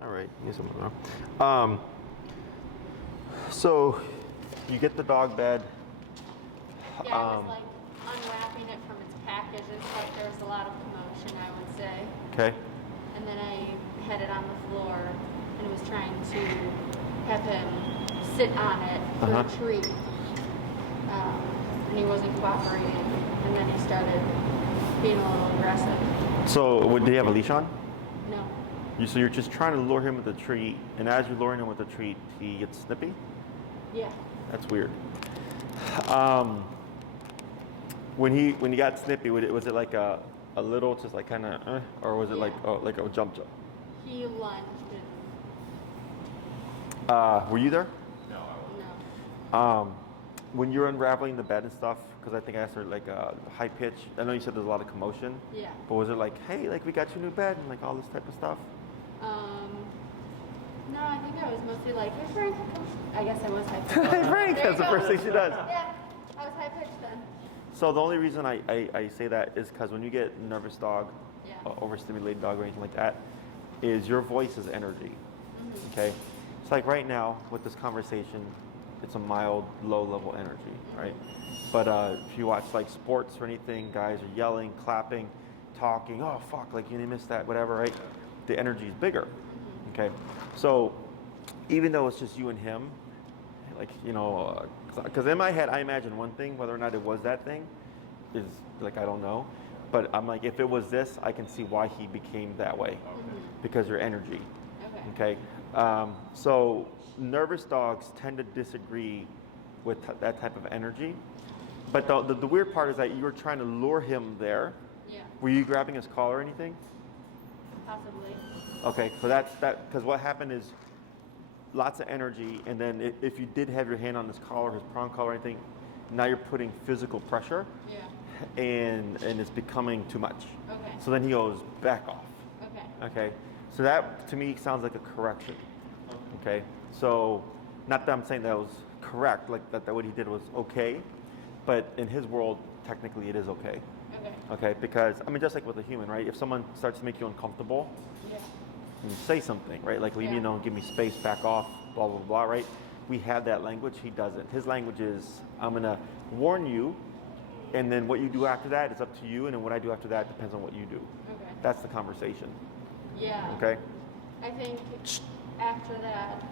All right. Here's something wrong. So you get the dog bed. Yeah, I was like unwrapping it from its package and stuff. There was a lot of commotion, I would say. Okay. And then I had it on the floor and was trying to have him sit on it for a treat. And he wasn't cooperating. And then he started being a little aggressive. So did he have a leash on? No. So you're just trying to lure him with a treat, and as you're luring him with a treat, he gets snippy? Yeah. That's weird. When he got snippy, was it like a little, just like kind of, or was it like a jump? He lunged. Were you there? No, I wasn't. No. When you're unraveling the bed and stuff, because I think I asked her like high pitch. I know you said there's a lot of commotion. Yeah. But was it like, hey, like we got your new bed and like all this type of stuff? No, I think I was mostly like, hey Frank, come. I guess I was high pitched. Hey Frank, that's the first thing she does. Yeah, I was high pitched then. So the only reason I say that is because when you get a nervous dog, overstimulated dog or anything like that, is your voice is energy. Mm-hmm. Okay? It's like right now with this conversation, it's a mild, low-level energy, right? But if you watch like sports or anything, guys are yelling, clapping, talking, oh fuck, like you missed that, whatever, right? The energy is bigger, okay? So even though it's just you and him, like, because in my head, I imagine one thing, whether or not it was that thing, is like, I don't know. But I'm like, if it was this, I can see why he became that way, because your energy, okay? So nervous dogs tend to disagree with that type of energy. But the weird part is that you were trying to lure him there. Yeah. Were you grabbing his collar or anything? Possibly. Okay, so that's that, because what happened is lots of energy, and then if you did have your hand on his collar, his prong collar or anything, now you're putting physical pressure. Yeah. And it's becoming too much. Okay. So then he goes back off. Okay. Okay. So that to me sounds like a correction. Okay. So not that I'm saying that was correct, like that what he did was okay, but in his world, technically it is okay. Okay. Okay. Because I mean, just like with a human, right? If someone starts to make you uncomfortable, you say something, right? Like leave me alone, give me space, back off, blah blah blah, right? We have that language. He doesn't. His language is, I'm gonna warn you. And then what you do after that is up to you, and then what I do after that depends on what you do. Okay. That's the conversation. Yeah. Okay. I think after that,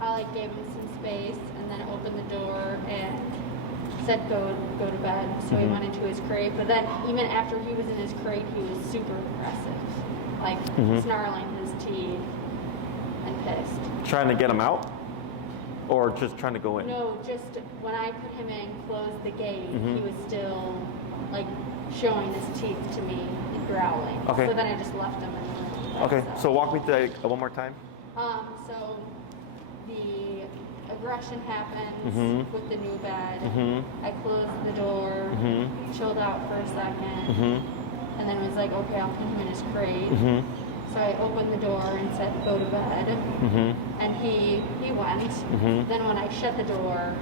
I like gave him some space, and then opened the door and said go to bed. So he went into his crate. But then even after he was in his crate, he was super aggressive, like snarling his teeth and pissed. Trying to get him out? Or just trying to go in? No, just when I put him in, closed the gate, he was still like showing his teeth to me and growling. Okay. So then I just left him and okay, so walk me through that one more time. So the aggression happens with the new bed. I closed the door, chilled out for a second, and then was like, okay, I'll put him in his crate. So I opened the door and said, go to bed. And he went. Then when I shut the door,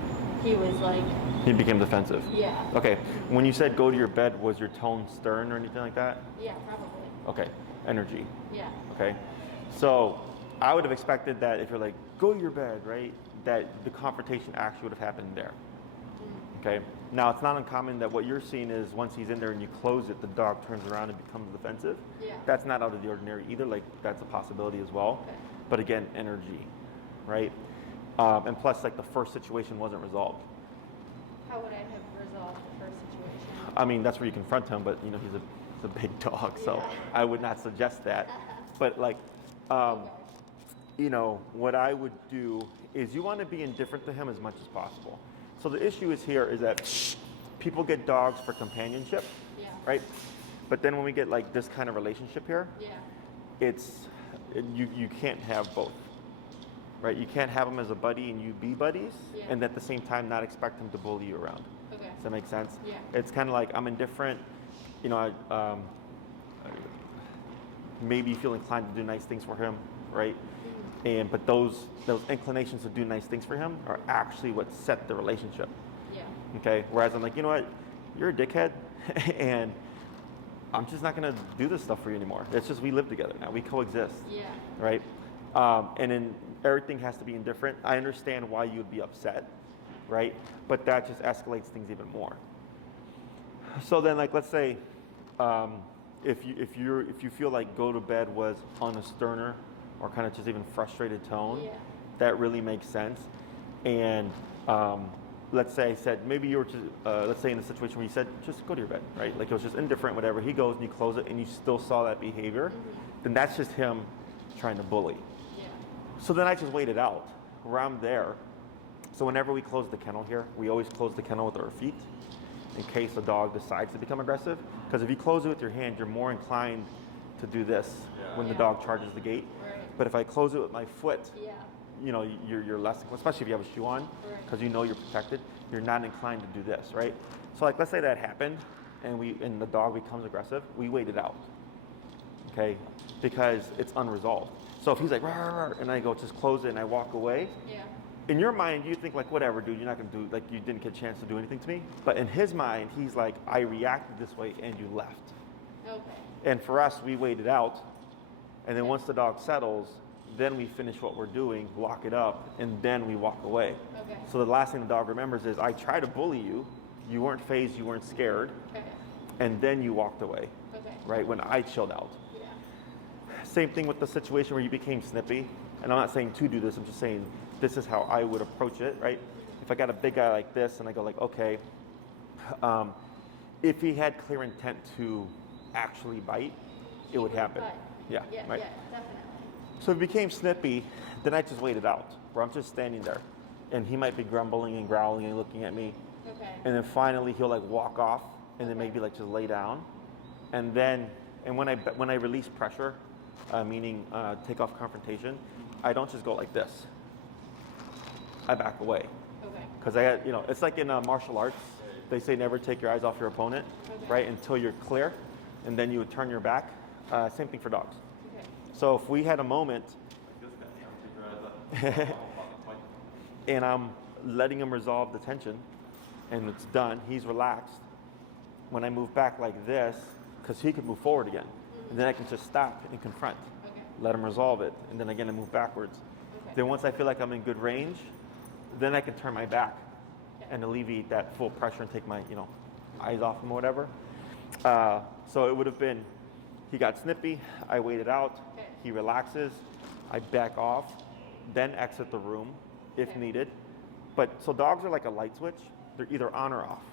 he was like... He became defensive. Yeah. Okay. When you said go to your bed, was your tone stern or anything like that? Yeah, probably. Okay. Energy. Yeah. Okay. So I would have expected that if you're like, go to your bed, right? That the confrontation actually would have happened there. Okay. Now it's not uncommon that what you're seeing is once he's in there and you close it, the dog turns around and becomes defensive. Yeah. That's not out of the ordinary either. Like that's a possibility as well. Okay. But again, energy, right? And plus, like the first situation wasn't resolved. How would I have resolved the first situation? I mean, that's where you confront him, but he's a big dog, so I would not suggest that. But like, what I would do is you want to be indifferent to him as much as possible. So the issue is that people get dogs for companionship, right? But then when we get like this kind of relationship here, you can't have both, right? You can't have him as a buddy and you be buddies, and at the same time not expect him to bully you around. Okay. Does that make sense? Yeah. It's kind of like I'm indifferent, maybe feel inclined to do nice things for him, right? But those inclinations to do nice things for him are actually what set the relationship. Yeah. Okay. Whereas I'm like, you know what, you're a dickhead, and I'm just not going to do this stuff for you anymore. It's just we live together now. We coexist. Yeah. Right? And then everything has to be indifferent. I understand why you would be upset, right? But that just escalates things even more. So then, like, let's say if you feel like go to bed was on a sterner or kind of just even frustrated tone, that really makes sense. And let's say I said, maybe you were just, let's say in the situation where you said, just go to your bed, right? Like it was just indifferent, whatever. He goes and you close it and you still saw that behavior, then that's just him trying to bully. Yeah. So then I just wait it out where I'm there. So whenever we close the kennel here, we always close the kennel with our feet in case the dog decides to become aggressive. Because if you close it with your hand, you're more inclined to do this when the dog charges the gate. Right. But if I close it with my foot, you know, you're less, especially if you have a shoe on, because you know you're protected, you're not inclined to do this, right? So like, let's say that happened, and the dog becomes aggressive, we wait it out, okay? Because it's unresolved. So if he's like, rawr, rawr, and I go, just close it, and I walk away, in your mind, you think like, whatever, dude, you're not gonna do, like, you didn't get a chance to do anything to me. But in his mind, he's like, I reacted this way, and you left. Okay. And for us, we wait it out, and then once the dog settles, then we finish what we're doing, lock it up, and then we walk away. Okay. So the last thing the dog remembers is, I tried to bully you, you weren't fazed, you weren't scared, and then you walked away, right, when I chilled out. Yeah. Same thing with the situation where you became snippy, and I'm not saying to do this, I'm just saying this is how I would approach it, right? If I got a big guy like this, and I go like, okay, if he had clear intent to actually bite, it would happen. Yeah, right. Yeah, definitely. So if he became snippy, then I just wait it out, where I'm just standing there. And he might be grumbling and growling and looking at me. Okay. And then finally he'll like walk off and then maybe like just lay down. And then, and when I release pressure, meaning take off confrontation, I don't just go like this. I back away. Okay. Because it's like in martial arts, they say never take your eyes off your opponent, right, until you're clear. And then you would turn your back. Same thing for dogs. So if we had a moment and I'm letting him resolve the tension and it's done, he's relaxed, when I move back like this, because he could move forward again, and then I can just stop and confront, let him resolve it, and then again I move backwards. Then once I feel like I'm in good range, then I can turn my back and alleviate that full pressure and take my eyes off him or whatever. So it would have been, he got snippy, I waited out, he relaxes, I back off, then exit the room if needed. But so dogs are like a light switch, they're either on or off.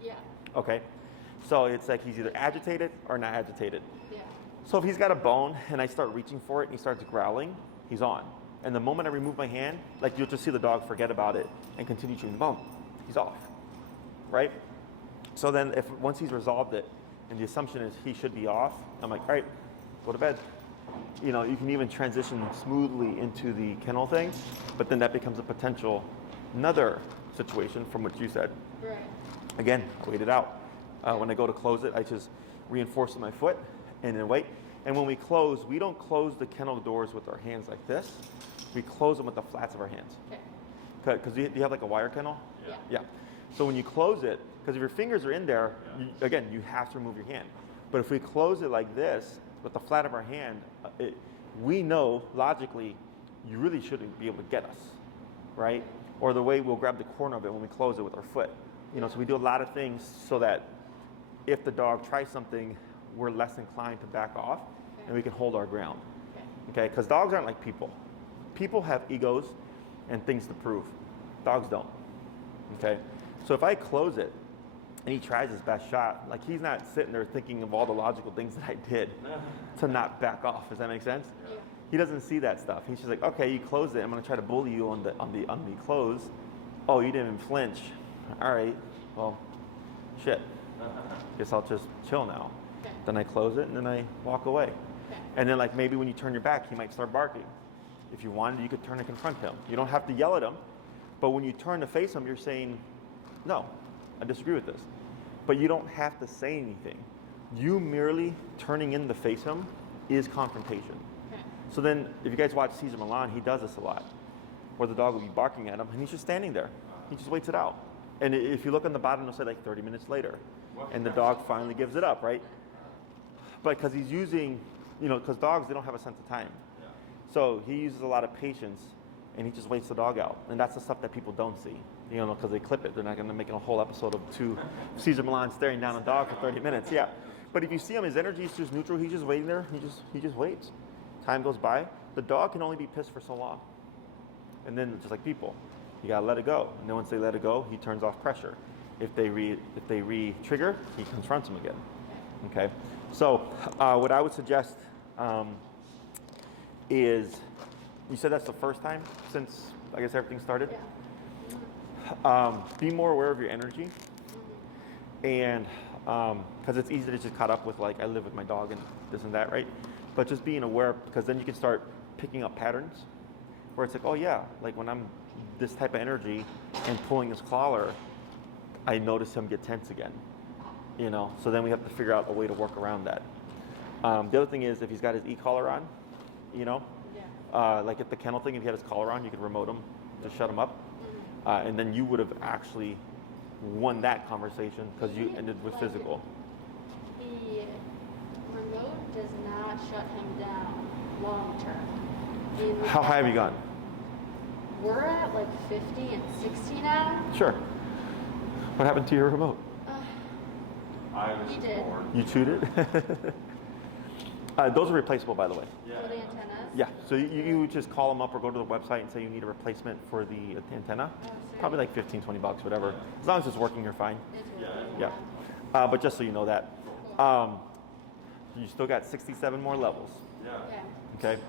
Yeah. Okay. So it's like he's either agitated or not agitated. Yeah. So if he's got a bone and I start reaching for it and he starts growling, he's on. And the moment I remove my hand, like you'll just see the dog forget about it and continue chewing the bone. He's off. Right? So then once he's resolved it, and the assumption is he should be off, I'm like, all right, go to bed. You can even transition smoothly into the kennel thing, but then that becomes a potential another situation from what you said. Right. Again, I wait it out. When I go to close it, I just reinforce with my foot and then wait. And when we close, we don't close the kennel doors with our hands like this. We close them with the flats of our hands. Okay. Because you have like a wire kennel? Yeah. So when you close it, because if your fingers are in there, you have to remove your hand. But if we close it like this, with the flat of our hand, we know logically you really shouldn't be able to get us, right? Or the way we'll grab the corner of it when we close it with our foot. So we do a lot of things so that if the dog tries something, we're less inclined to back off and we can hold our ground. Okay? Because dogs aren't like people. People have egos and things to prove. Dogs don't. Okay? So if I close it and he tries his best shot, like he's not sitting there thinking of all the logical things that I did to not back off. Does that make sense? Yeah. He doesn't see that stuff. He's just like, okay, you closed it. I'm gonna try to bully you on the close. Oh, you didn't even flinch. All right. Well, shit. Guess I'll just chill now. Okay. Then I close it and then I walk away. Okay. And then like maybe when you turn your back, he might start barking. If you wanted, you could turn and confront him. You don't have to yell at him, but when you turn to face him, you're saying, no, I disagree with this. But you don't have to say anything. You merely turning in to face him is confrontation. Okay. So then, if you guys watch Cesar Millan, he does this a lot, where the dog will be barking at him, and he's just standing there. He just waits it out. And if you look on the bottom, it'll say like 30 minutes later, and the dog finally gives it up, right? But because he's using, because dogs, they don't have a sense of time. Yeah. So he uses a lot of patience, and he just waits the dog out. And that's the stuff that people don't see, because they clip it. They're not going to make a whole episode of Cesar Millan staring down a dog for 30 minutes. Yeah. But if you see him, his energy is just neutral. He's just waiting there. He just waits. Time goes by. The dog can only be pissed for so long. And then just like people, you got to let it go. And then once they let it go, he turns off pressure. If they re-trigger, he confronts them again. Okay. So what I would suggest is, you said that's the first time since, I guess, everything started? Yeah. Be more aware of your energy. And because it's easy to just caught up with, like, I live with my dog and this and that, right? But just being aware, because then you can start picking up patterns where it's like, oh yeah, like when I'm this type of energy and pulling his collar, I notice him get tense again. So then we have to figure out a way to work around that. The other thing is, if he's got his e-collar on, like at the kennel thing, if he had his collar on, you could remote him to shut him up. And then you would have actually won that conversation because you ended with physical. The remote does not shut him down long term. How high have you gone? We're at like 50 and 60 now. Sure. What happened to your remote? He did. You chewed it? Those are replaceable, by the way. Yeah. For the antennas? Yeah, so you would just call them up or go to the website and say you need a replacement for the antenna. Oh, Probably like 15, 20 bucks, whatever. As long as it's working, you're fine. It's working. Yeah. But just so you know that. You still got 67 more levels. Yeah. Yeah. Okay?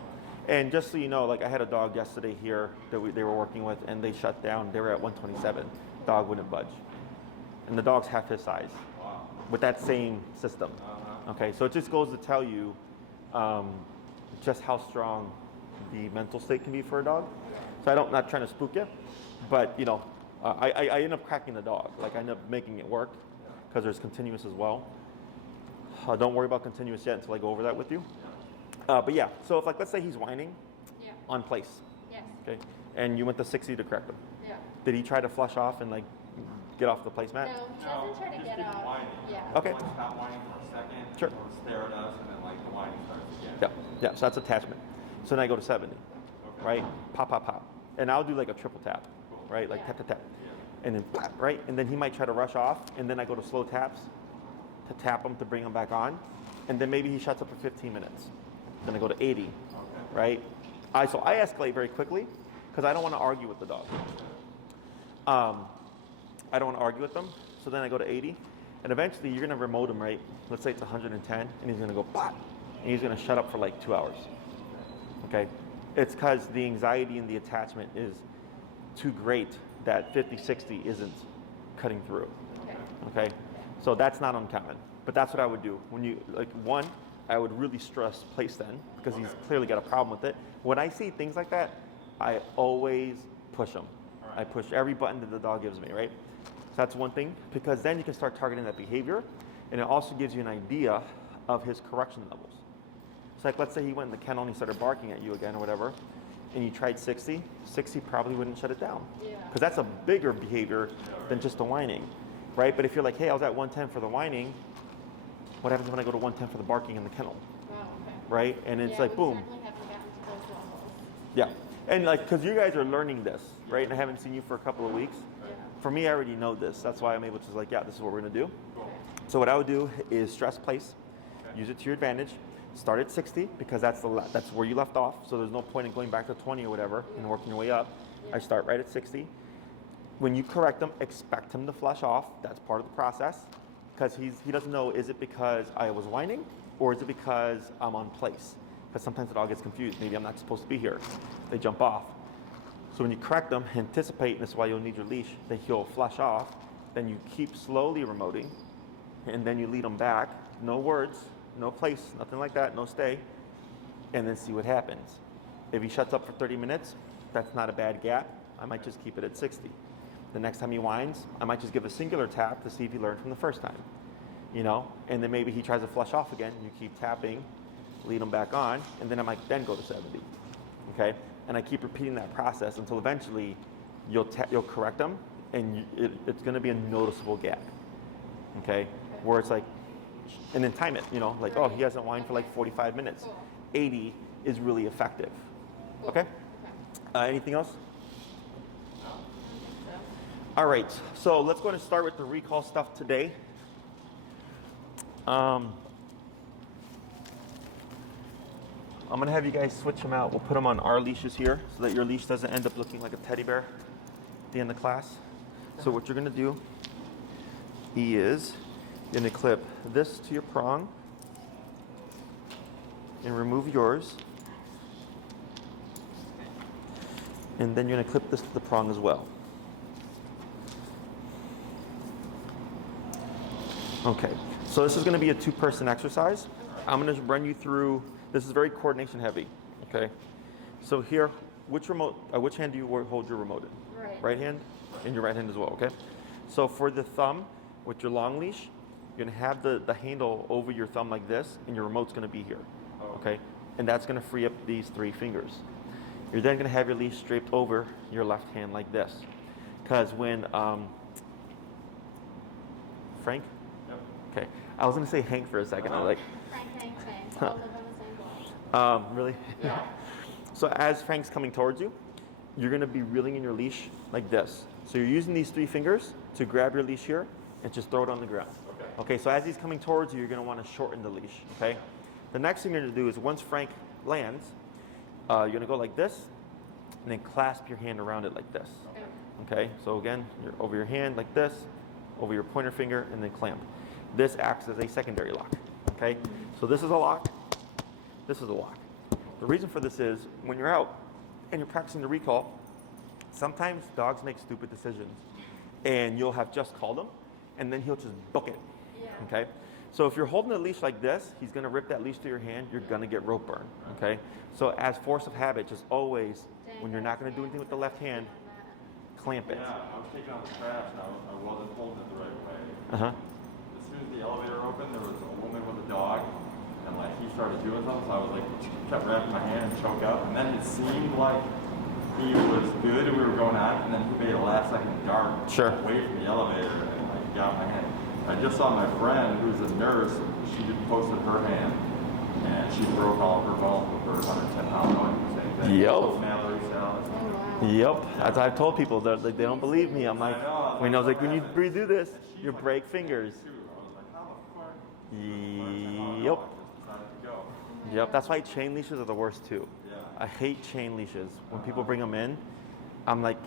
And just so you know, like I had a dog yesterday here that they were working with, and they shut down. They were at 127. Dog wouldn't budge. And the dog's half his size with that same system. Okay, so it just goes to tell you just how strong the mental state can be for a dog. So not trying to spook you, but I end up cracking the dog. Like I end up making it work because there's continuous as well. Don't worry about continuous yet until I go over that with you. But yeah, so if let's say he's whining on place, Yes. okay, and you went to 60 to correct him. Yeah. Did he try to flush off and get off the placemat? No, he doesn't try to just get keep out. whining. Yeah. Okay. Like, stop whining for a second. Sure. Or stare at us, and then the whining starts again. Yeah, so that's attachment. So then I go to 70, right? Pop, pop, pop. And I'll do like a triple tap, right? Like tap, tap, tap. And then tap, right? And then he might try to rush off, and then I go to slow taps to tap him to bring him back on. And then maybe he shuts up for 15 minutes. Then I go to 80, right? So I escalate very quickly because I don't want to argue with the dog. I don't want to argue with them. So then I go to 80. And eventually you're going to remote him, right? Let's say it's 110, and he's going to go, pop, and he's going to shut up for like 2 hours. Okay? It's because the anxiety and the attachment is too great that 50, 60 isn't cutting through. Okay? So that's not uncommon. But that's what I would do. When you, I would really stress place then, because he's clearly got a problem with it. When I see things like that, I always push him. I push every button that the dog gives me, right? So that's one thing, because then you can start targeting that behavior, and it also gives you an idea of his correction levels. So let's say he went in the kennel and he started barking at you again or whatever, and you tried 60, 60 probably wouldn't shut it down. Because that's a bigger behavior than just the whining, right? But if you're like, hey, I was at 110 for the whining, what happens when I go to 110 for the barking in the kennel? Wow, okay. Right? And it's like, boom. We certainly haven't gotten to those levels. Yeah. And because you guys are learning this, right? And I haven't seen you for a couple of weeks. Yeah. For me, I already know this. That's why I'm able to yeah, this is what we're going to do. Okay. So what I would do is stress place, use it to your advantage. Start at 60 because that's where you left off. So there's no point in going back to 20 or whatever and working your way up. Yeah. I start right at 60. When you correct him, expect him to flush off. That's part of the process because he doesn't know, is it because I was whining or is it because I'm on place? Because sometimes the dog gets confused. Maybe I'm not supposed to be here. They jump off. So when you correct them, anticipate, and this is why you'll need your leash, that he'll flush off. Then you keep slowly remoting, and then you lead him back. No words, no place, nothing like that, no stay, and then see what happens. If he shuts up for 30 minutes, that's not a bad gap. I might just keep it at 60. The next time he whines, I might just give a singular tap to see if he learned from the first time. And then maybe he tries to flush off again. You keep tapping, lead him back on, and then I might then go to 70. Okay? And I keep repeating that process until eventually you'll correct them, and it's going to be a noticeable gap. Okay? Where it's like and then time it, like, oh, he hasn't whined for like 45 minutes. Cool. 80 is really effective. Cool. Okay? Anything else? No. I don't think so. All right, so let's go and start with the recall stuff today. I'm going to have you guys switch them out. We'll put them on our leashes here so that your leash doesn't end up looking like a teddy bear at the end of class. So what you're going to do is you're going to clip this to your prong and remove yours. And then you're going to clip this to the prong as well. Okay, so this is going to be a two-person exercise. I'm going to run you through. This is very coordination heavy. Okay, so here, which hand do you hold your remote in? Right. Right hand, and your right hand as well. Okay, so for the thumb with your long leash, you're going to have the handle over your thumb like this, and your remote's going to be here. Okay, and that's going to free up these 3 fingers. You're then going to have your leash draped over your left hand like this, because when Frank. Okay, I was gonna say Hank for a second. I was like, Frank, all live on the same block. Really? Yeah. So as Frank's coming towards you, you're gonna be reeling in your leash like this. So you're using these 3 fingers to grab your leash here and just throw it on the ground. Okay, so as he's coming towards you, you're gonna wanna shorten the leash, okay? The next thing you're gonna do is once Frank lands, you're gonna go like this and then clasp your hand around it like this. Okay, so again, you're over your hand like this, over your pointer finger, and then clamp. This acts as a secondary lock, okay? So this is a lock, this is a lock. The reason for this is when you're out and you're practicing the recall, sometimes dogs make stupid decisions and you'll have just called him and then he'll just book it, okay? So if you're holding a leash like this, he's gonna rip that leash through your hand, you're gonna get rope burn, okay? So as force of habit, just always, when you're not gonna do anything with the left hand, clamp it. Yeah, I was taking out the trash and I wasn't holding it the right way. Uh-huh. As soon as the elevator opened, there was a woman with a dog, and like he started doing something, so I was like, kept wrapping my hand and choke up, and then it seemed like he was good and we were going on, and then he made a last second dart away from the elevator and like got my hand. I just saw my friend who's a nurse, she just posted her hand, and she broke all of her bones with her 110 pound going the same thing. Yep. Mallory salad. Yep, as I've told people, they don't believe me. I'm like, when I was like, when you breathe through this, you break fingers. Yep. Yep, that's why chain leashes are the worst too. I hate chain leashes. When people bring them in, I'm like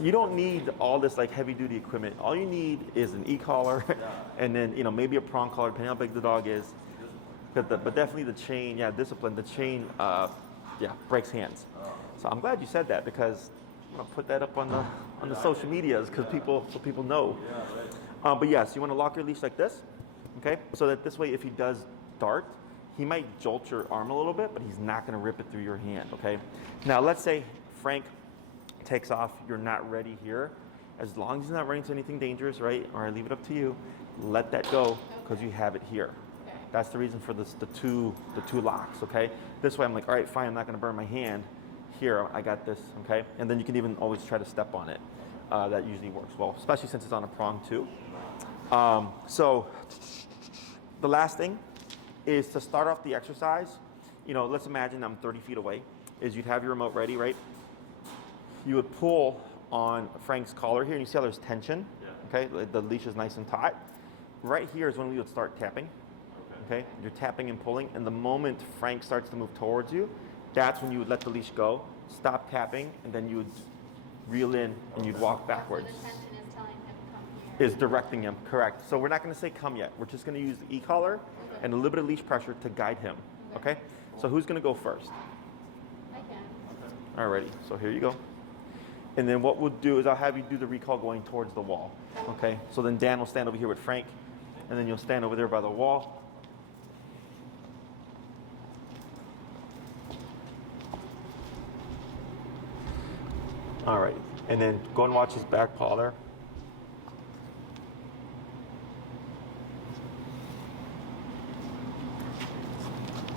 you don't need all this like heavy duty equipment. All you need is an e-collar and then, maybe a prong collar, depending how big the dog is. But definitely the chain, discipline, the chain, breaks hands. So I'm glad you said that because I'm gonna put that up on the social medias so people know. But yes, you want to lock your leash like this, okay? So that this way, if he does dart, he might jolt your arm a little bit, but he's not gonna rip it through your hand, okay? Now let's say Frank takes off, you're not ready here. As long as he's not running into anything dangerous, right? Or I leave it up to you, let that go because you have it here. That's the reason for the two locks, okay? This way I'm like, all right, fine, I'm not gonna burn my hand. Here, I got this, okay? And then you can even always try to step on it. That usually works well, especially since it's on a prong too. So the last thing is to start off the exercise. Let's imagine I'm 30 feet away, is you'd have your remote ready, right? You would pull on Frank's collar here, and you see how there's tension, okay? The leash is nice and taut. Right here is when we would start tapping, okay? You're tapping and pulling, and the moment Frank starts to move towards you, that's when you would let the leash go, stop tapping, and then you would reel in and you'd walk backwards. So the tension is telling him come here. Is directing him, correct. So we're not going to say come yet. We're just going to use the e-collar and a little bit of leash pressure to guide him, okay? So who's going to go first? I can. Alrighty, so here you go. And then what we'll do is I'll have you do the recall going towards the wall, okay? So then Dan will stand over here with Frank, and then you'll stand over there by the wall. All right, and then go and watch his back paw there.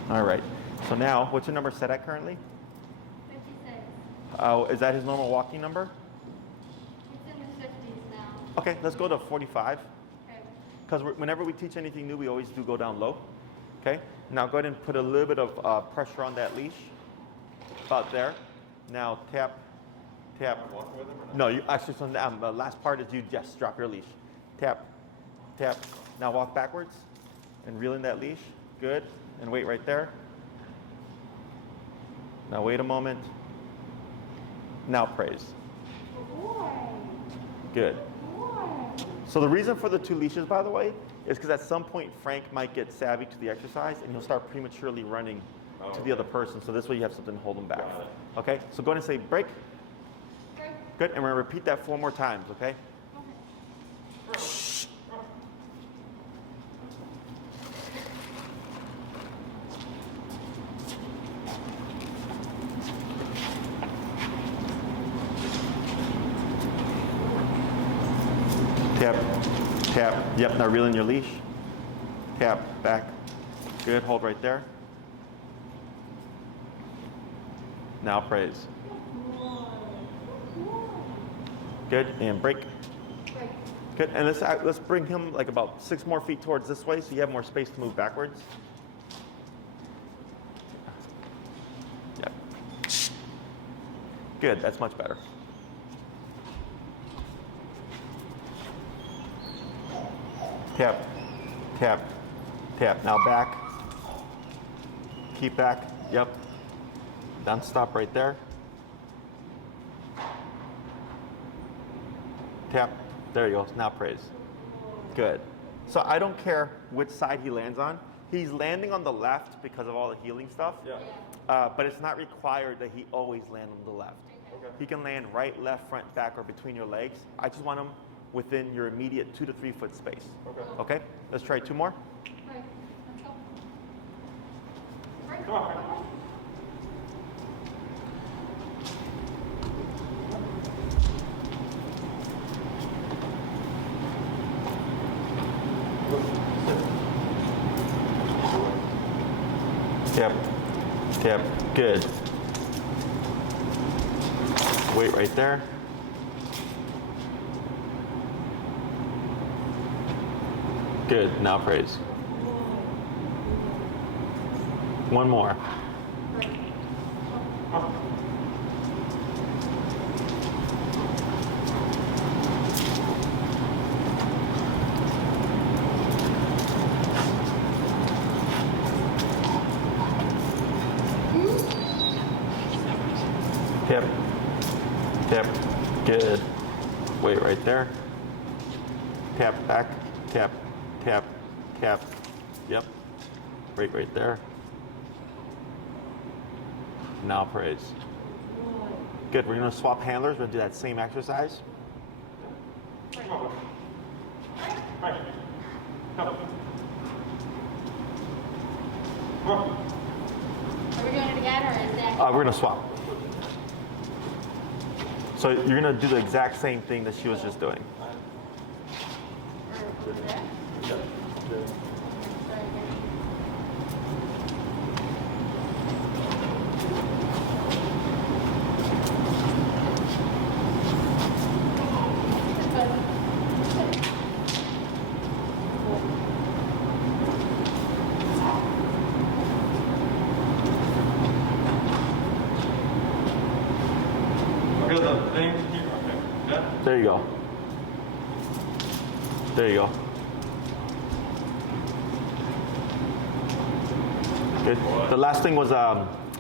All right, so now, what's your number set at currently? 56. Is that his normal walking number? It's in the 50s now. Okay, let's go to 45. Okay. because whenever we teach anything new, we always do go down low. Okay? Now go ahead and put a little bit of pressure on that leash. About there. Now tap. Walk with him or not? No, you actually, so the last part is you just drop your leash. Tap. Now walk backwards and reel in that leash. Good. And wait right there. Now wait a moment. Now praise. Good. So the reason for the 2 leashes, by the way, is because at some point Frank might get savvy to the exercise and he'll start prematurely running to the other person. So this way you have something to hold him back. Okay? So go ahead and say break. Good. And we're going to repeat that 4 more times, okay? Tap. Yep, now reel in your leash. Tap, back. Good, hold right there. Now praise. Good, and break. Good, and let's bring him like about 6 more feet towards this way so you have more space to move backwards. Yep. Good, that's much better. Tap. Now back. Keep back. Yep. Done. Stop right there. Tap. There you go. Now praise. Good. So I don't care which side he lands on. He's landing on the left because of all the healing stuff. Yeah. But it's not required that he always land on the left. Okay. He can land right, left, front, back, or between your legs. I just want him within your immediate 2 to 3 foot space. Okay. Okay? Let's try 2 more. Come on. Tap. Good. Wait right there. Good. Now praise. 1 more. Tap. Good. Wait right there. Tap back. Tap. Yep. Right there. Now praise. Good. We're going to swap handlers. We're going to do that same exercise. Are we doing it again, or is that? We're going to swap. So you're going to do the exact same thing that she was just doing. There you go. Good. The last thing was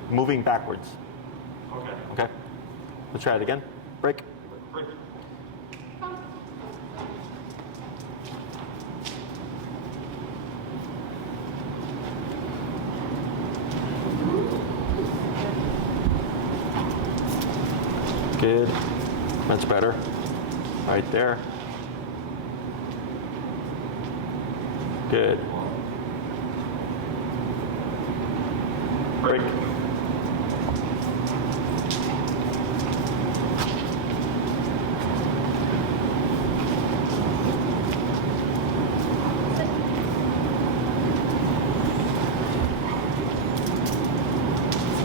moving backwards. Okay. Let's try it again. Break. Good. That's better. Right there. Good. Break.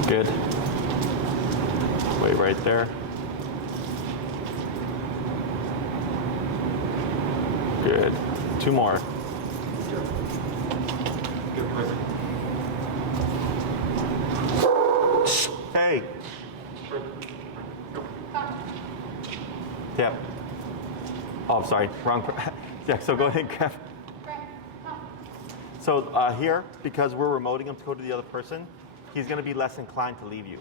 Good. Wait right there. Good. 2 more. break. Yep. Oh, sorry, wrong. Yeah, so go ahead and grab. So here, because we're remoting him to go to the other person, he's going to be less inclined to leave you.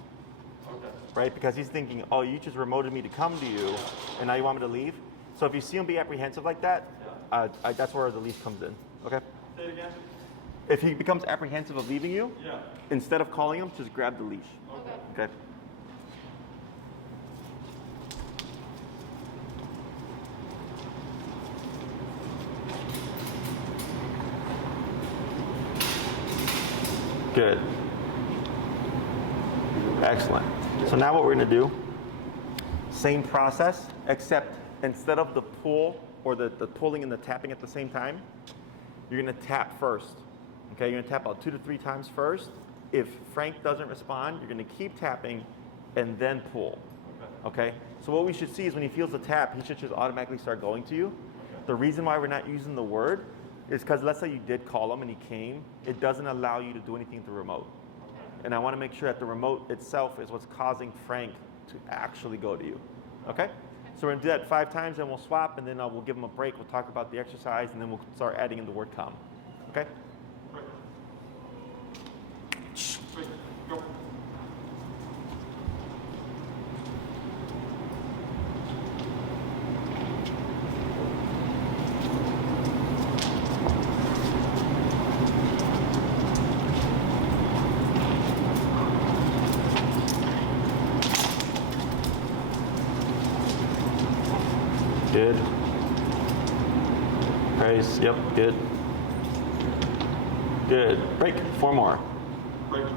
Okay. Right? Because he's thinking, oh, you just remoted me to come to you, and now you want me to leave? So if you see him be apprehensive like that, that's where the leash comes in. Okay? Say it again. If he becomes apprehensive of leaving you, Yeah. instead of calling him, just grab the leash. Okay. Okay? Good. Excellent. So now what we're going to do, same process, except instead of the pull or the pulling and the tapping at the same time, you're going to tap first. Okay, you're going to tap about 2 to 3 times first. If Frank doesn't respond, you're going to keep tapping and then pull. Okay? So what we should see is when he feels the tap, he should just automatically start going to you. The reason why we're not using the word is because let's say you did call him and he came, it doesn't allow you to do anything with the remote. And I want to make sure that the remote itself is what's causing Frank to actually go to you. Okay? So we're going to do that 5 times and we'll swap and then we'll give him a break. We'll talk about the exercise and then we'll start adding in the word come. Okay? Break. Go. Good. Praise. Yep. Good. Good. Break. 4 more. Break.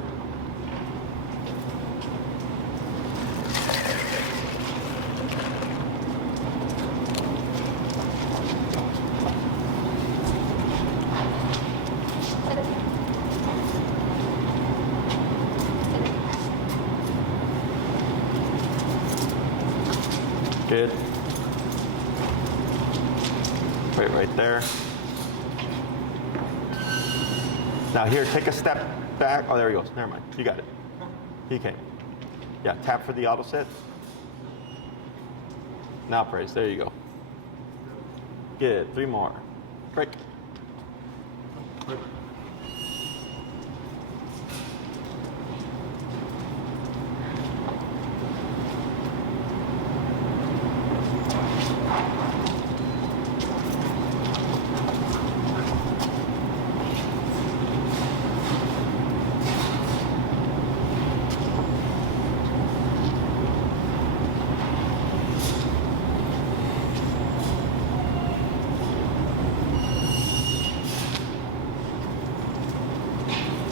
Good. Wait right there. Now here, take a step back. Oh, there he goes. Never mind. You got it. He came. Yeah, tap for the auto sit. Now praise. There you go. Good. 3 more. Break. Break.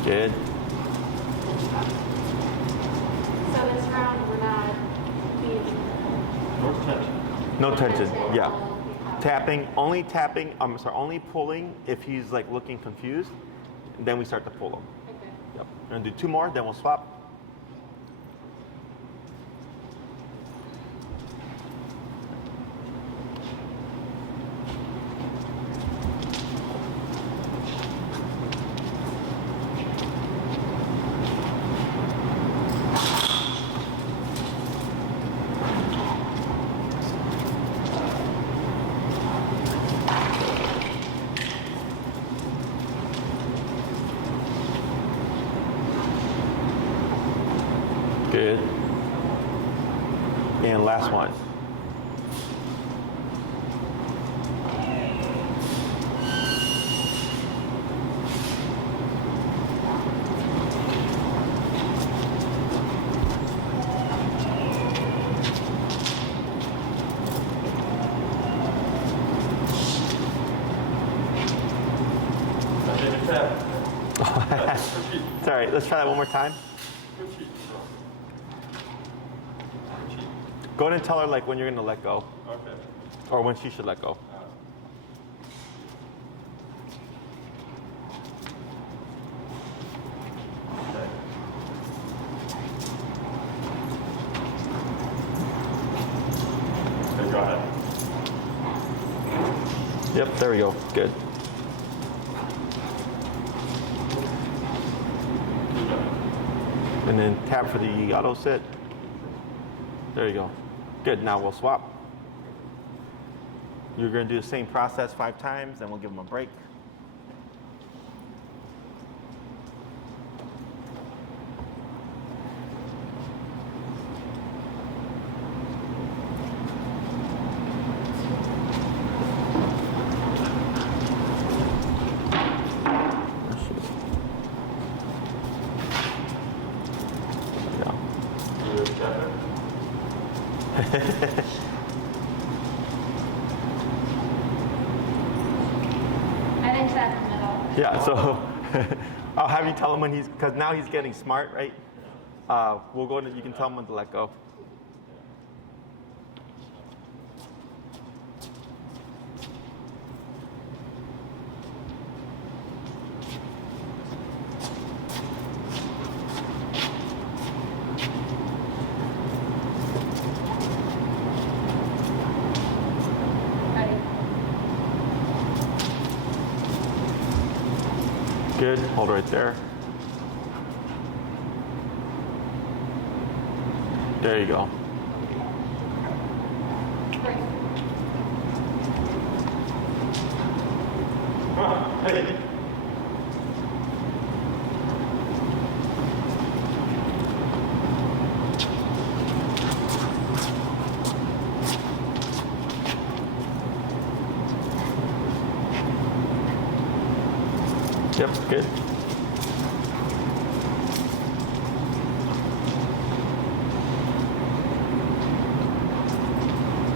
Good. So this round we're not being No tension. No tension. Yeah. Tapping. Only tapping. I'm sorry. Only pulling if he's like looking confused. And then we start to pull him. Okay. Yep. We're gonna do 2 more. Then we'll swap. Good. And last one. It's all right. Let's try that one more time. Go ahead and tell her like when you're gonna let go, Okay. or when she should let go. Okay. Okay, go ahead. Yep. There we go. Good. And then tap for the auto sit. There you go. Good, now we'll swap. You're gonna do the same process 5 times, then we'll give them a break. I didn't trap him at all. Yeah, so I'll have you tell him when because now he's getting smart, right? We'll go you can tell him when to let go. Ready? Good, hold right there. There you go. Break. Yep, good.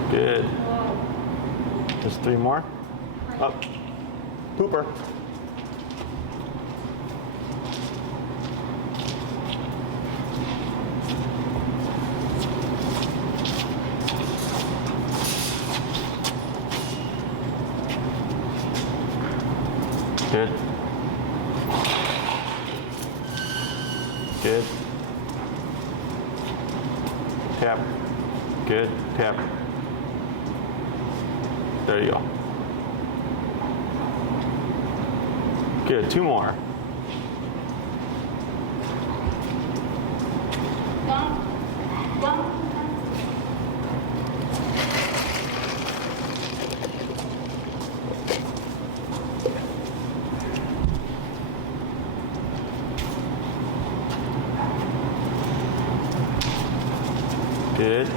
Good. Whoa. Just 3 more. Up. Pooper. Good. Good. Tap. Good. Tap. There you go. Good. 2 more. Gone. Gone. Good.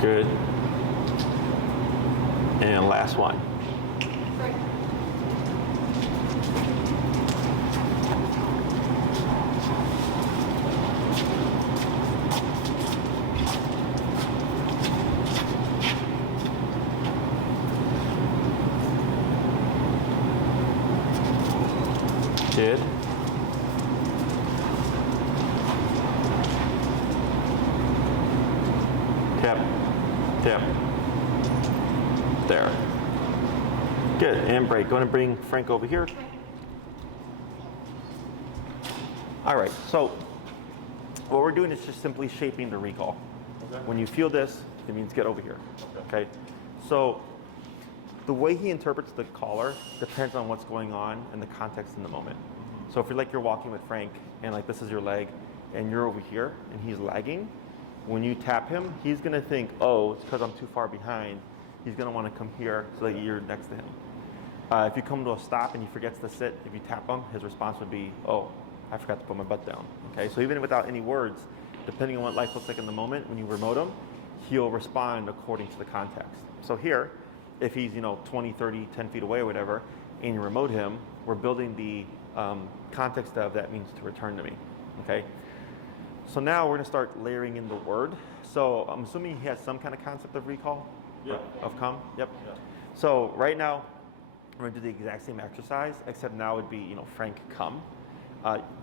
Good. And last one. Break. Good. Tap. Tap. There. Good. And break. Going to bring Frank over here. All right. So what we're doing is just simply shaping the recall. Okay. When you feel this, it means get over here. Okay. So the way he interprets the collar depends on what's going on in the context in the moment. So if you're walking with Frank and like this is your leg and you're over here and he's lagging, when you tap him, he's gonna think, oh, it's because I'm too far behind. He's gonna wanna come here so that you're next to him. If you come to a stop and he forgets to sit, if you tap him, his response would be, oh, I forgot to put my butt down. Okay, so even without any words, depending on what life looks like in the moment, when you remote him, he'll respond according to the context. So here, if he's 20, 30, 10 feet away or whatever, and you remote him, we're building the context of that means to return to me, okay? So now we're gonna start layering in the word. So I'm assuming he has some kind of concept of recall? Yeah. Of come? Yep. Yeah. So right now, we're gonna do the exact same exercise, except now it'd be, Frank come.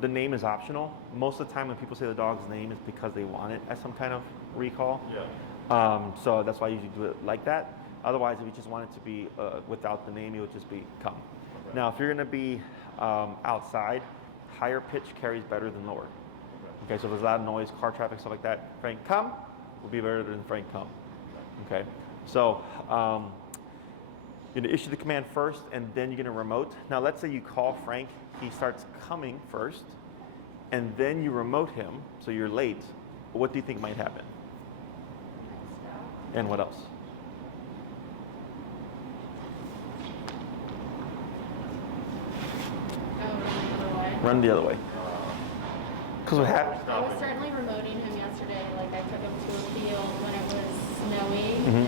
The name is optional. Most of the time when people say the dog's name, it's because they want it as some kind of recall. Yeah. So that's why I usually do it like that. Otherwise, if you just want it to be without the name, it would just be come. Okay. Now, if you're gonna be outside, higher pitch carries better than lower. Okay, so if there's a lot of noise, car traffic, stuff like that, Frank come will be better than Frank come. Okay, so You're gonna issue the command first, and then you're gonna remote. Now let's say you call Frank, he starts coming first, and then you remote him, so you're late. What do you think might happen? And what else? Run the other way. Because what happened? I was certainly remoting him yesterday. Like I took him to a field when it was snowy Mm-hmm.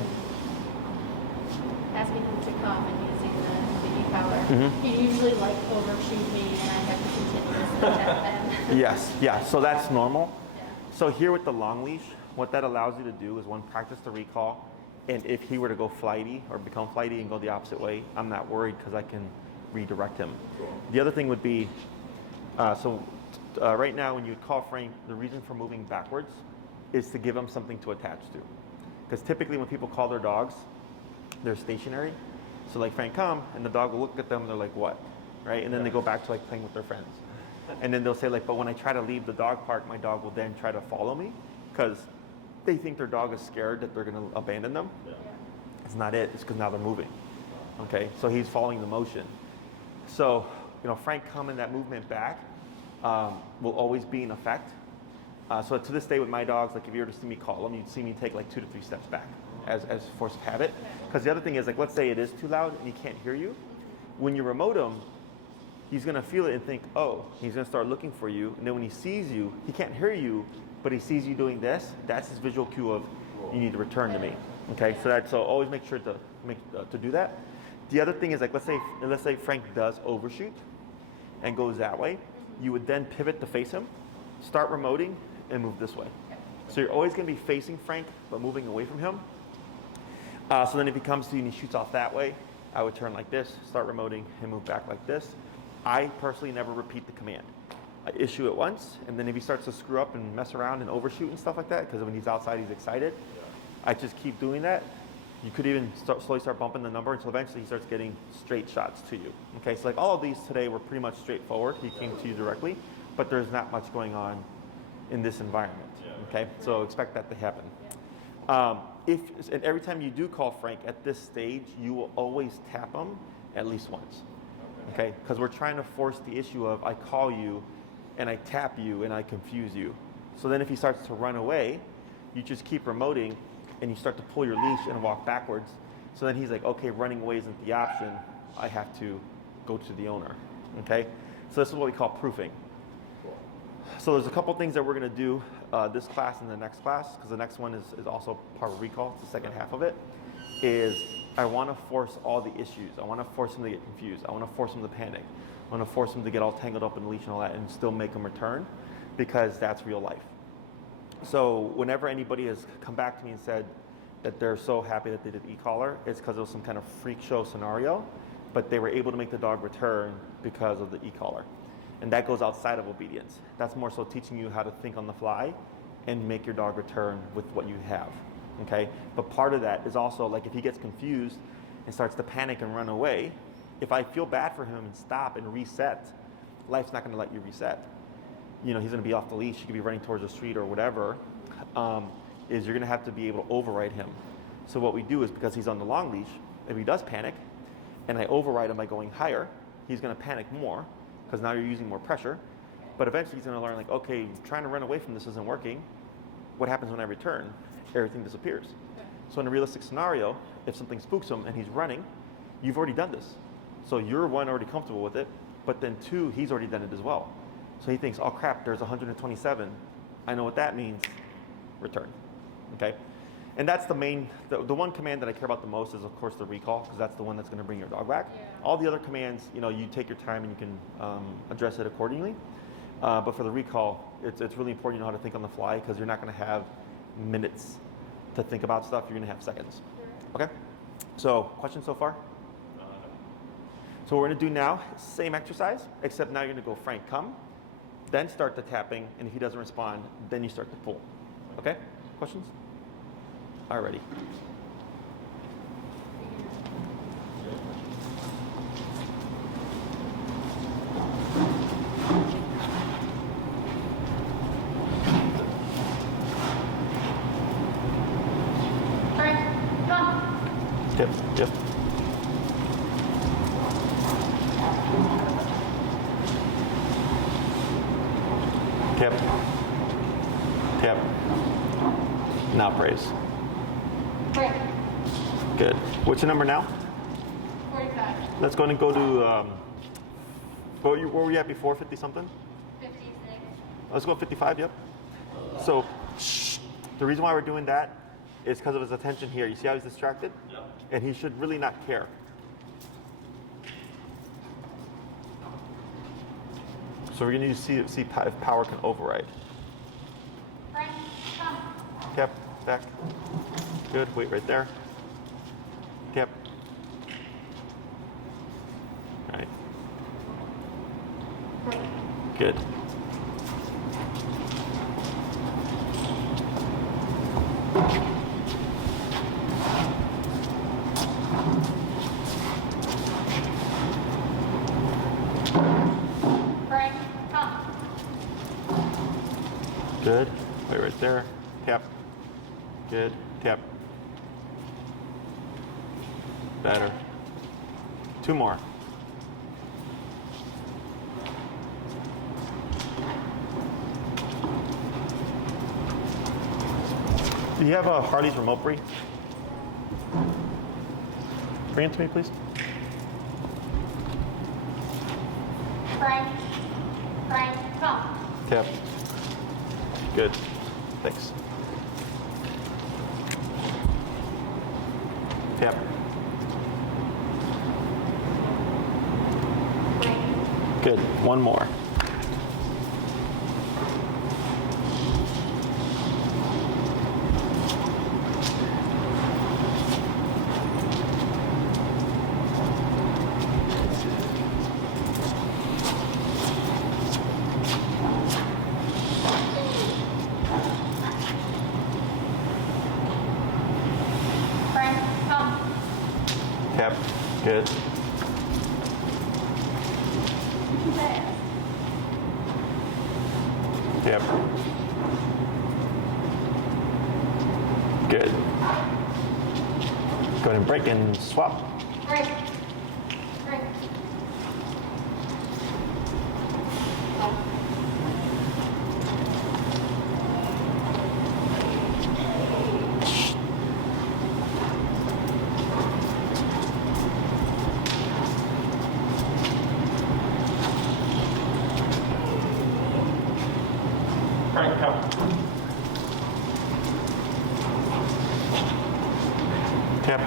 and asking him to come and using the e-collar. Mm-hmm. He'd usually like overshoot me and I had to continuously tap him. Yes, yeah, so that's normal. Yeah. So here with the long leash, what that allows you to do is one, practice the recall, and if he were to go flighty or become flighty and go the opposite way, I'm not worried because I can redirect him. The other thing would be, right now when you call Frank, the reason for moving backwards is to give him something to attach to. Because typically when people call their dogs, they're stationary. So like Frank come, and the dog will look at them and they're like, what? Right? And then they go back to like playing with their friends. And then they'll say like, but when I try to leave the dog park, my dog will then try to follow me because they think their dog is scared that they're gonna abandon them. Yeah. It's not it, it's because now they're moving. Okay, so he's following the motion. So, Frank coming that movement back will always be in effect. So to this day with my dogs, like if you were to see me call them, you'd see me take like 2 to 3 steps back as force of habit. Because the other thing is, like, let's say it is too loud and he can't hear you. When you remote him, he's gonna feel it and think, oh, he's gonna start looking for you. And then when he sees you, he can't hear you, but he sees you doing this. That's his visual cue of, you need to return to me. Okay, so always make sure to do that. The other thing is, like, let's say Frank does overshoot and goes that way. You would then pivot to face him, start remoting, and move this way. So you're always going to be facing Frank, but moving away from him. So then if he comes to you and he shoots off that way, I would turn like this, start remoting, and move back like this. I personally never repeat the command. I issue it once, and then if he starts to screw up and mess around and overshoot and stuff like that, because when he's outside, he's excited, I just keep doing that. You could even slowly start bumping the number until eventually he starts getting straight shots to you. Okay, so like all of these today were pretty much straightforward. He came to you directly, but there's not much going on in this environment. Okay, so expect that to happen. And every time you do call Frank at this stage, you will always tap him at least once. Okay, because we're trying to force the issue of I call you and I tap you and I confuse you. So then if he starts to run away, you just keep remoting and you start to pull your leash and walk backwards. So then he's like, okay, running away isn't the option. I have to go to the owner. Okay, so this is what we call proofing. So there's a couple things that we're going to do this class and the next class, because the next one is also part of recall. It's the second half of it. Is I want to force all the issues. I want to force him to get confused. I want to force him to panic. I want to force him to get all tangled up in the leash and all that, and still make him return, because that's real life. So whenever anybody has come back to me and said that they're so happy that they did e-collar, it's because it was some kind of freak show scenario, but they were able to make the dog return because of the e-collar. And that goes outside of obedience. That's more so teaching you how to think on the fly and make your dog return with what you have, okay? But part of that is also, like, if he gets confused and starts to panic and run away, if I feel bad for him and stop and reset, life's not gonna let you reset. He's gonna be off the leash, he could be running towards the street or whatever, is you're gonna have to be able to override him. So what we do is, because he's on the long leash, if he does panic, and I override him by going higher, he's gonna panic more, because now you're using more pressure. But eventually he's gonna learn, like, okay, trying to run away from this isn't working. What happens when I return? Everything disappears. So in a realistic scenario, if something spooks him and he's running, you've already done this. So you're, one, already comfortable with it, but then two, he's already done it as well. So he thinks, oh crap, there's 127. I know what that means, return, okay? And that's the main, the one command that I care about the most is, of course, the recall, because that's the one that's gonna bring your dog back. Yeah. All the other commands, you take your time and you can address it accordingly. But for the recall, it's really important you know how to think on the fly, because you're not gonna have minutes to think about stuff, you're gonna have seconds. Okay? So, questions so far? So what we're gonna do now, same exercise, except now you're gonna go Frank, come, then start the tapping, and if he doesn't respond, then you start to pull. Okay? Questions? Alrighty. Frank, come. Yep. Now praise. Break. Good. What's your number now? 45. Let's go ahead and go to, where were you at before, 50 something? 56. Let's go 55, yep. So, the reason why we're doing that is because of his attention here. You see how he's distracted? Yep. And he should really not care. So we're going to see if power can override. Frank, come. Tap, back. Good, wait right there. Tap. All right. Break. Good. Frank, come. Good. Wait right there. Tap. Good. Tap. Better. 2 more. Do you have a Harley's remote, Bree? Bring it to me, please. Frank, come. Tap. Good. Thanks. Tap. Break. Good. 1 more. Frank, come. Tap. Good. Tap. Good. Go ahead and break and swap. Break. Break. Come. Frank, come. Tap.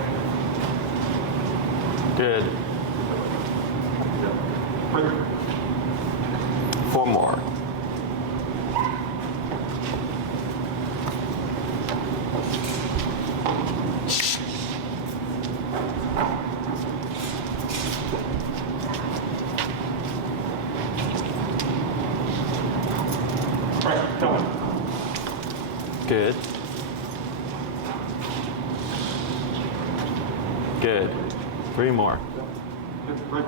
Good. Break. 4 more. Frank, come. Good. Good. 3 more. Good. Break.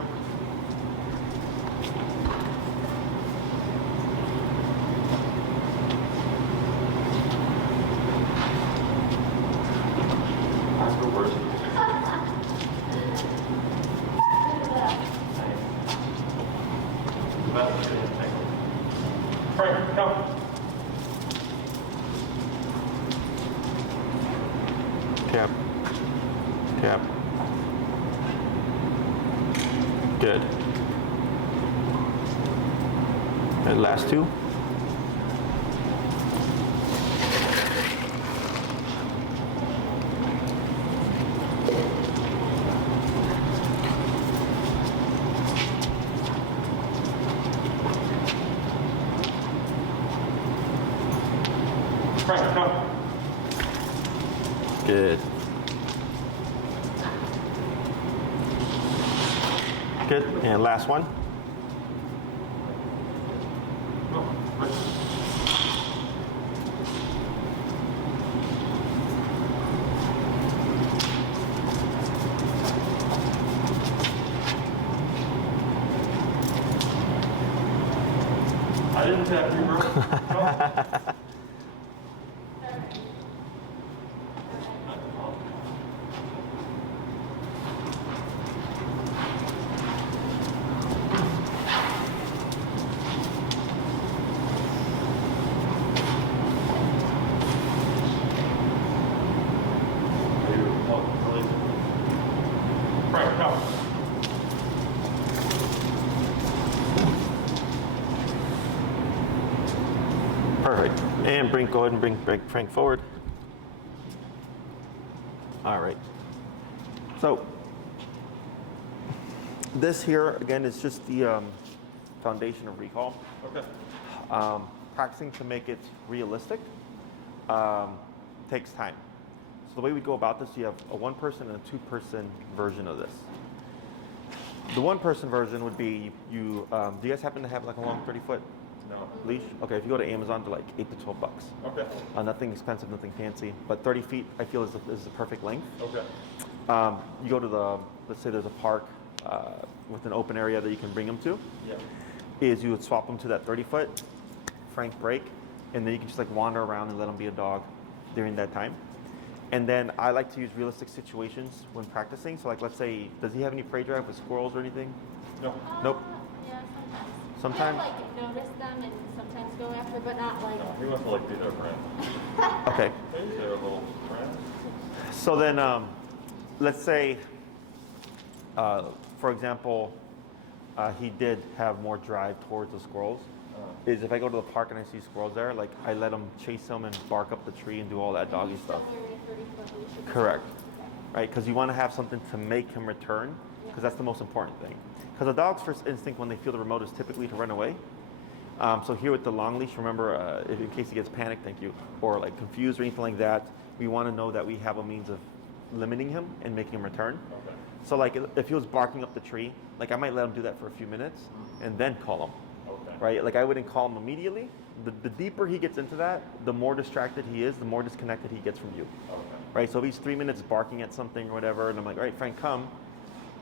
That's the worst. Frank, come. Tap. Tap. Good. And last 2. Frank, come. Good. Good. And last one. Go. Break. I didn't tap you, bro. Go. right. And go ahead and bring Frank forward. All right. So this here, again, is just the foundation of recall. Okay. Practicing to make it realistic takes time. So the way we go about this, you have a one-person and a two-person version of this. The one-person version would be do you guys happen to have like a long 30-foot No. leash? Okay, if you go to Amazon, they're like $8 to $12. Okay. Nothing expensive, nothing fancy, but 30 feet I feel is the perfect length. Okay. You go to let's say there's a park with an open area that you can bring them to. Yeah. Is you would swap them to that 30-foot, Frank break, and then you can just like wander around and let them be a dog during that time. And then I like to use realistic situations when practicing. So like let's say, does he have any prey drive with squirrels or anything? No. Nope. Yeah, sometimes. Sometimes? He'll, like, notice them and sometimes go after, but not like. No, he wants to like be their friend. Okay. Hey, they're little friends. So then, let's say, for example, he did have more drive towards the squirrels. Is if I go to the park and I see squirrels there, like I let him chase them and bark up the tree and do all that doggy stuff. Correct. Right, because you want to have something to make him return, because that's the most important thing. Because a dog's first instinct when they feel the remote is typically to run away. So here with the long leash, remember, in case he gets panicked, thank you, or like confused or anything like that, we want to know that we have a means of limiting him and making him return. Okay. So like if he was barking up the tree, like I might let him do that for a few minutes and then call him. Okay. Right? Like I wouldn't call him immediately. The deeper he gets into that, the more distracted he is, the more disconnected he gets from you. Okay. Right? So if he's 3 minutes barking at something or whatever, and I'm like, all right, Frank, come.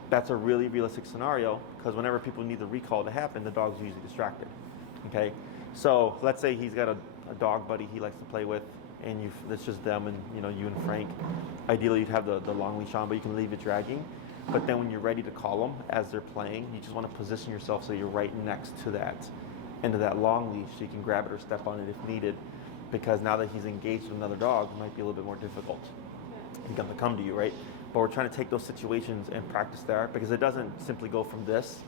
That's a really realistic scenario, because whenever people need the recall to happen, the dog's usually distracted. Okay? So let's say he's got a dog buddy he likes to play with, and it's just them and you and Frank. Ideally, you'd have the long leash on, but you can leave it dragging. But then when you're ready to call them as they're playing, you just want to position yourself so you're right next to that end of that long leash, so you can grab it or step on it if needed. Because now that he's engaged with another dog, it might be a little bit more difficult. He's going to come to you, right? But we're trying to take those situations and practice there, because it doesn't simply go from this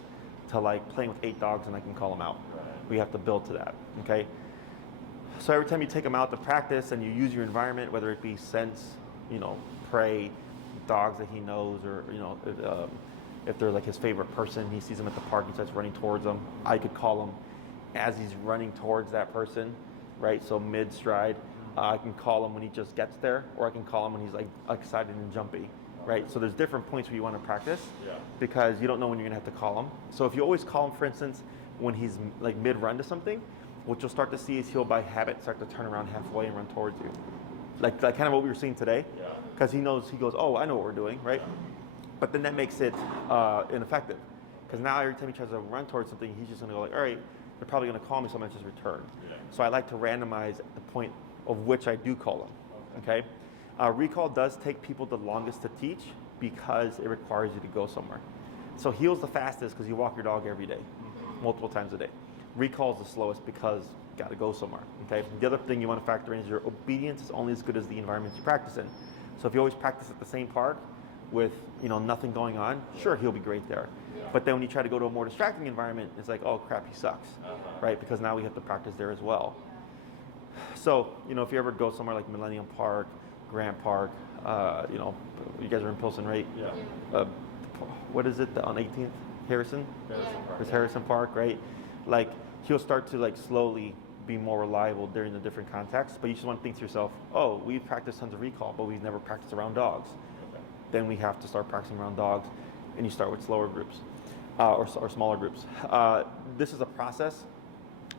to like playing with 8 dogs and I can call them out. Right. We have to build to that, okay? So every time you take them out to practice and you use your environment, whether it be scents, prey, dogs that he knows, or if they're like his favorite person, he sees them at the park, he starts running towards them. I could call him as he's running towards that person, right? So mid stride, I can call him when he just gets there, or I can call him when he's like excited and jumpy, right? So there's different points where you want to practice, because you don't know when you're gonna have to call him. So if you always call him, for instance, when he's like mid run to something, what you'll start to see is he'll by habit start to turn around halfway and run towards you, like kind of what we were seeing today. Because he goes, oh, I know what we're doing, right? But then that makes it ineffective, because now every time he tries to run towards something, he's just going to go like, all right, they're probably going to call me, so I'm going to just return. So I like to randomize at the point of which I do call them, okay? Recall does take people the longest to teach, because it requires you to go somewhere. So heel's the fastest because you walk your dog every day, multiple times a day. Recall is the slowest because you got to go somewhere, okay? The other thing you want to factor in is your obedience is only as good as the environment you practice in. So if you always practice at the same park with nothing going on, sure, he'll be great there. But then when you try to go to a more distracting environment, it's like, oh crap, he sucks, right? Because now we have to practice there as well. So if you ever go somewhere like Millennium Park, Grant Park, you guys are in Pilsen, right? Yeah. What is it on 18th? Harrison? Harrison Park. There's Harrison Park, right? Like he'll start to like slowly be more reliable during the different contexts, but you just want to think to yourself, oh, we've practiced tons of recall, but we've never practiced around dogs. Then we have to start practicing around dogs, and you start with slower groups or smaller groups. This is a process.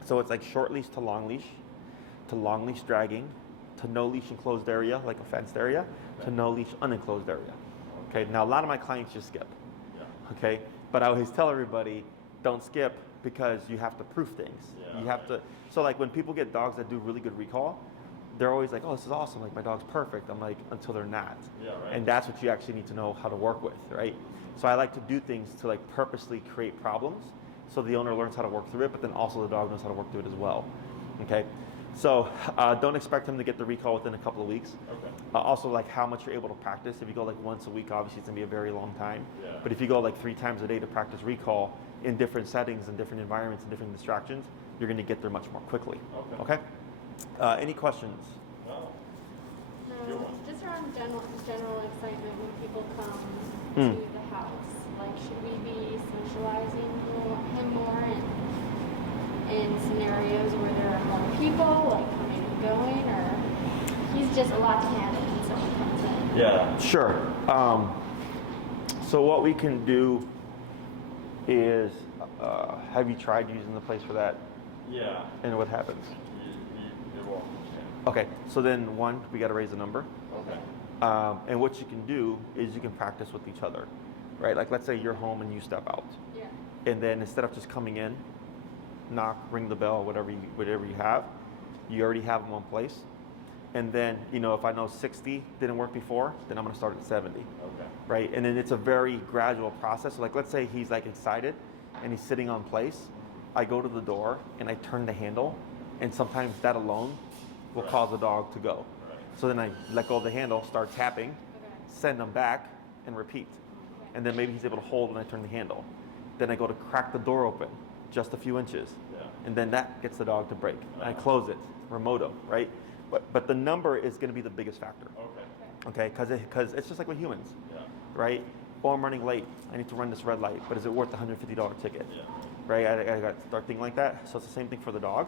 So it's like short leash to long leash dragging, to no leash enclosed area, like a fenced area, to no leash unenclosed area. Okay, now a lot of my clients just skip. Okay, but I always tell everybody, don't skip, because you have to proof things. You have to. So like when people get dogs that do really good recall, they're always like, oh, this is awesome, like my dog's perfect. I'm like, until they're not. And that's what you actually need to know how to work with, right? So I like to do things to like purposely create problems, so the owner learns how to work through it, but then also the dog knows how to work through it as well. Okay, so don't expect him to get the recall within a couple of weeks. Also, like how much you're able to practice. If you go like once a week, obviously it's gonna be a very long time. But if you go like 3 times a day to practice recall in different settings and different environments and different distractions, you're gonna get there much more quickly. Okay? Any questions? No. No, just around general excitement when people come Hmm. to the house. Like, should we be socializing him more in scenarios where there are more people, like coming and going, or he's just a lot to handle when someone comes in? Yeah. Sure. So what we can do is, have you tried using the place for that? Yeah. And what happens? It won't. Okay, so then one, we got to raise the number. Okay. And what you can do is you can practice with each other, right? Like let's say you're home and you step out. Yeah. And then instead of just coming in, knock, ring the bell, whatever you have, you already have them on place. And then, if I know 60 didn't work before, then I'm going to start at 70. Okay. Right? And then it's a very gradual process. So like, let's say he's like excited and he's sitting on place. I go to the door and I turn the handle, and sometimes that alone will cause the dog to go. Right. So then I let go of the handle, start tapping, Okay. send him back, and repeat. And then maybe he's able to hold when I turn the handle. Then I go to crack the door open, just a few inches. Yeah. And then that gets the dog to break. And I close it, remote him, right? But the number is going to be the biggest factor. Okay. Okay, because it's just like with humans, Yeah. right? Oh, I'm running late. I need to run this red light, but is it worth the $150 ticket? Yeah. Right? I got to start thinking like that. So it's the same thing for the dog.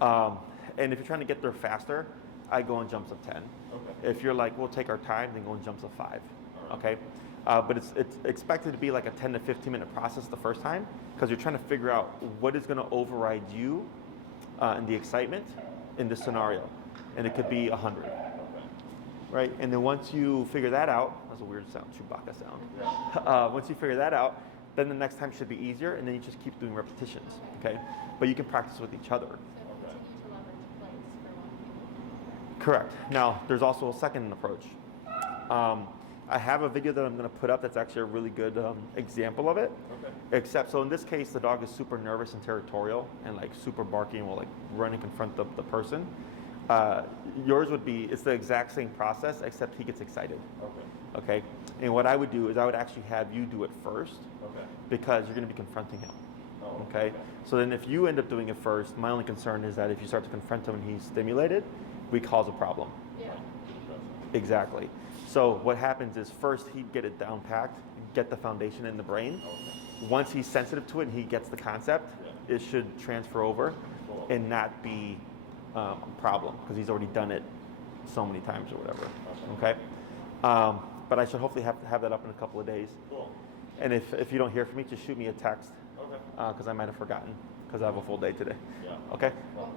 And if you're trying to get there faster, I go in jumps of 10. Okay. If you're like, we'll take our time, then go in jumps of 5. All right. Okay? But it's expected to be like a 10 to 15 minute process the first time, because you're trying to figure out what is going to override you and the excitement in this scenario. And it could be 100. Okay. Right? And then once you figure that out, that's a weird sound, Chewbacca sound. Yeah. Once you figure that out, then the next time should be easier, and then you just keep doing repetitions. Okay? But you can practice with each other. So continue to leverage plates for when people. Correct. Now, there's also a second approach. I have a video that I'm going to put up that's actually a really good example of it. Okay. Except, so in this case, the dog is super nervous and territorial and like super barky and will like run and confront the person. Yours would be, it's the exact same process, except he gets excited. Okay. Okay? And what I would do is I would actually have you do it first, Okay. because you're going to be confronting him. Oh, Okay? So then if you end up doing it first, my only concern is that if you start to confront him and he's stimulated, we cause a problem. Yeah. Exactly. So what happens is first he'd get it down packed, get the foundation in the brain. Okay. Once he's sensitive to it and he gets the concept, Yeah. it should transfer over Cool. and not be a problem, because he's already done it so many times or whatever. Okay? But I should hopefully have that up in a couple of days. Cool. And if you don't hear from me, just shoot me a text, Okay. because I might have forgotten, because I have a full day today. Yeah. Okay? Well,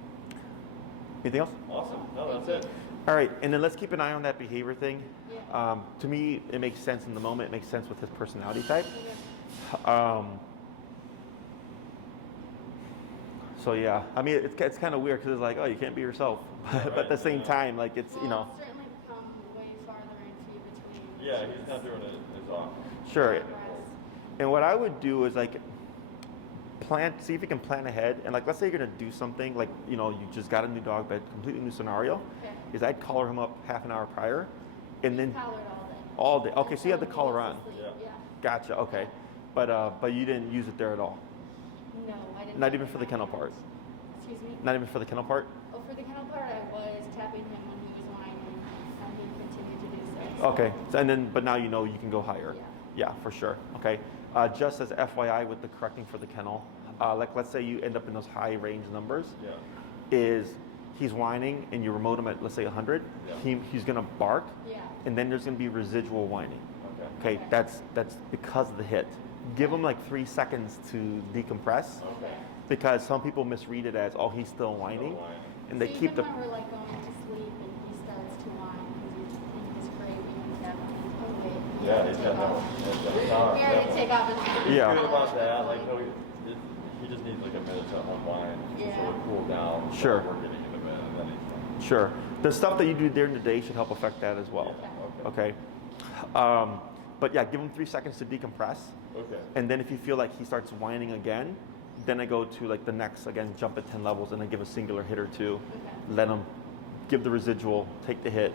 Anything else? awesome. No, that's it. All right, and then let's keep an eye on that behavior thing. Yeah. To me, it makes sense in the moment. It makes sense with his personality type. Yeah. So yeah, I mean, it's kind of weird because it's like, oh, you can't be yourself, but at the same time, like it's Well, it's certainly become way farther into between. Yeah, he's not doing it as often. sure. progress. And what I would do is like see if you can plan ahead, and like let's say you're gonna do something like you just got a new dog bed, completely new scenario. Okay. Is I'd collar him up half an hour prior, and then Collared all day. all day. Okay, so you had the collar on. Yeah. Yeah. Gotcha. Okay, but you didn't use it there at all. No, I didn't. Not even for the kennel part. Excuse me? Not even for the kennel part. Oh, for the kennel part, I was tapping him when he was whining, and he continued to do so. Okay, so, and then but now you know you can go higher. Yeah. Yeah, for sure. Okay, just as FYI with the correcting for the kennel, like let's say you end up in those high range numbers, Yeah. is he's whining and you remote him at let's say 100, Yeah. he's gonna bark, Yeah. and then there's gonna be residual whining. Okay. Okay, that's because of the hit. Give him like 3 seconds to decompress, Okay. because some people misread it as, oh, he's still whining, Still whining. and they So keep the. even when we're like going to sleep and he starts to whine because he's in his craving and tapping, oh wait, we Yeah, have to he's take got that off. one. He's got the power. We already take off his He's Yeah. good about that. Like, he just needs like a minute to unwind, just Yeah. sort of cool down. Sure. We're getting into bed, and then he's fine. Sure. The stuff that you do during the day should help affect that as well. Yeah. Okay. But yeah, give him 3 seconds to decompress. Okay. And then if you feel like he starts whining again, then I go to like the next, again, jump at 10 levels, and I give a singular hit or two. Okay. Let him give the residual, take the hit,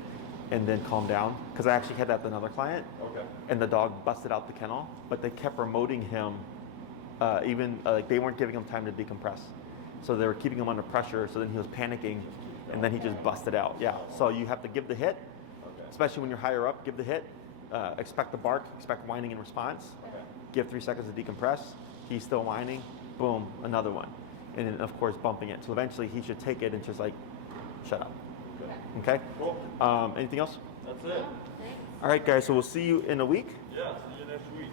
and then calm down. Because I actually had that with another client, Okay. and the dog busted out the kennel, but they kept promoting him, even like they weren't giving him time to decompress. So they were keeping him under pressure, so then he was panicking, and then he just busted out. Yeah. So you have to give the hit, Okay. especially when you're higher up. Give the hit. Expect the bark. Expect whining in response. Okay. Give 3 seconds to decompress. He's still whining. Boom, another one, and then of course bumping it. So eventually he should take it and just like, shut up. Okay. Okay. Cool. Anything else? That's it. Yeah, thanks. All right, guys. So we'll see you in a week. Yeah. See you next week.